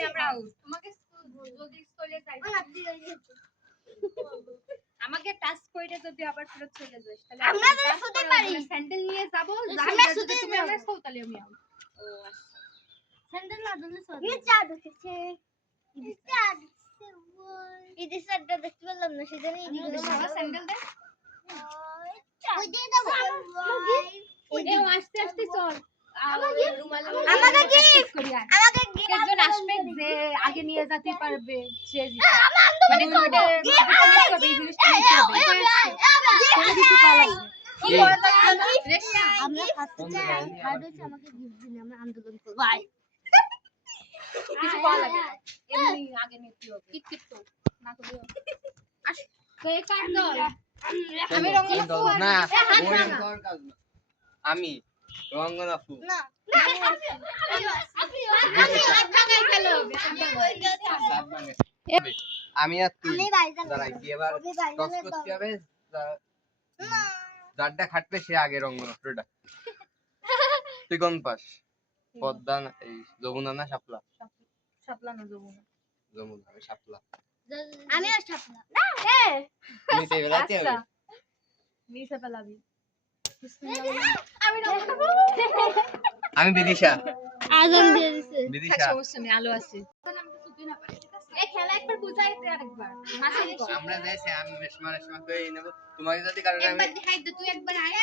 তাহলে আমরা আউট তোমাকে যদি স্কুলে যাই। আমাকে টাচ করে যদি আবার ফেরত চলে যাস তাহলে আমরা শুতে পারি। স্যান্ডেল নিয়ে যাব আমরা শুতে তুমি আমরা খাও তাহলে আমি আউট ও আচ্ছা। স্যান্ডেল না দিলে ঢুকেছে ইদি স্যারটা দেখতে পেলাম না সেজন্য স্যান্ডেল দে ওই দিয়ে দাও এও আস্তে আস্তে চল। আমাকে রুমাল আমাকে কি? আমাকে একজন আসবে যে আগে নিয়ে যেতে পারবে সে মানে? আমি রঙিন আপু আর- না এ, হাত ওই ভাঙা। তোর কাজ না। আমি রঙ্গন আপু না সাত ভাঙে। আমি আর তুই দাঁড়াই কি এবার টস করতে হবে যারটা খাটবে সে আগে রঙ্গন আপুটা তুই কোন পাস? পদ্মা এই যমুনা না শাপলা? সাপলানো যমুনা। যমুনা আমি শাপলা। আমি আর ছাপলা তুমি সেই বেলাতে আচ্ছা। হবে মিশে ফেলাবি। আমি বিদিশা। আজান দিয়ে থাক, বিদিশা সমস্যা নেই, আলো আছে। আমরা যাইছি আমি মেশমা রেশমা করে নেব তোমাকে যদি কারণে আমি তুই একবার আয়।